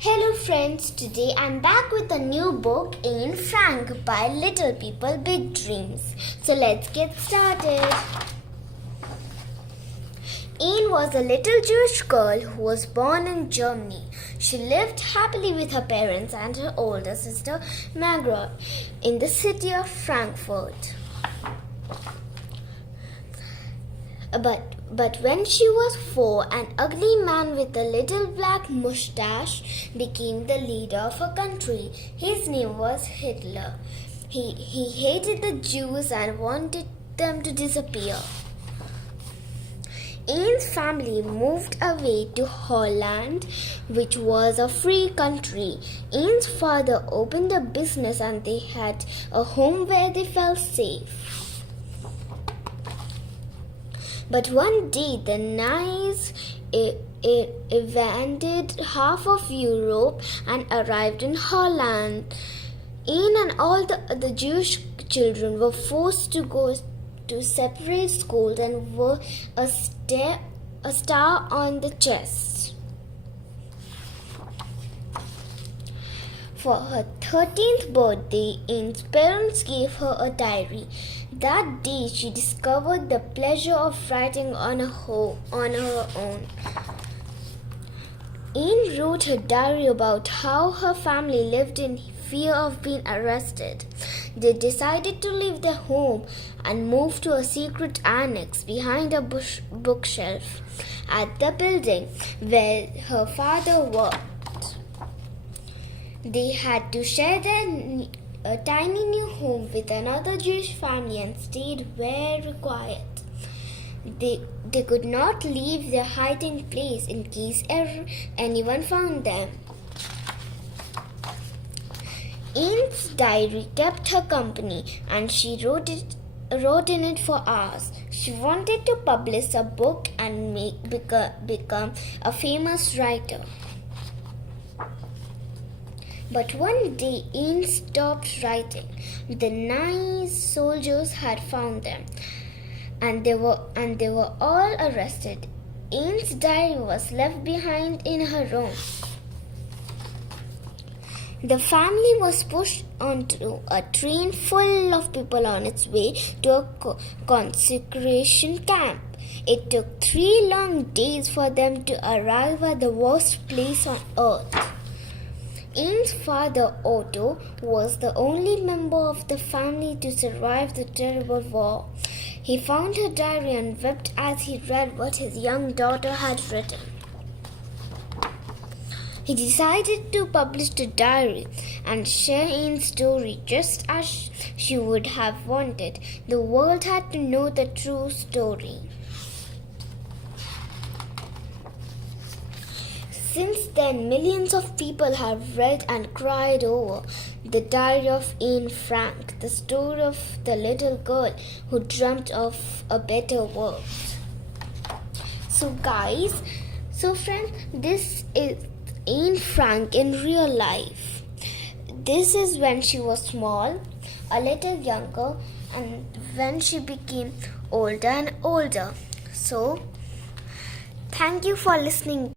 Hello friends, today I'm back with a new book, Annefrank by Little People Big Dreams. So let's get started. Anne was a little Jewish girl who was born in Germany. She lived happily with her parents and her older sister Margaret in the city of Frankfurt. But when she was 4, an ugly man with a little black mustache became the leader of her country. His name was Hitler. He hated the Jews and wanted them to disappear. Anne's family moved away to Holland, which was a free country. Anne's father opened a business and they had a home where they felt safe. But one day the Nazis invaded half of Europe and arrived in Holland. Anne and all the Jewish children were forced to go to separate schools and wore a star on the chest. For her 13th birthday, Anne's parents gave her a diary. That day, she discovered the pleasure of writing on her own. Anne wrote her diary about how her family lived in fear of being arrested. They decided to leave their home and move to a secret annex behind a bookshelf at the building where her father worked. They had to share a tiny new home with another Jewish family and stayed very quiet. They could not leave their hiding place in case anyone found them. Anne's diary kept her company and she wrote in it for hours. She wanted to publish a book and become a famous writer. But one day Anne stopped writing. The Nazi soldiers had found them, and they were all arrested. Anne's diary was left behind in her room. The family was pushed onto a train full of people on its way to a concentration camp. It took 3 long days for them to arrive at the worst place on earth. Anne's father, Otto, was the only member of the family to survive the terrible war. He found her diary and wept as he read what his young daughter had written. He decided to publish the diary and share Anne's story just as she would have wanted. The world had to know the true story. Since then, millions of people have read and cried over the diary of Annefrank, the story of the little girl who dreamt of a better world. So friends, this is Annefrank in real life. This is when she was small, a little younger, and when she became older and older. So, thank you for listening.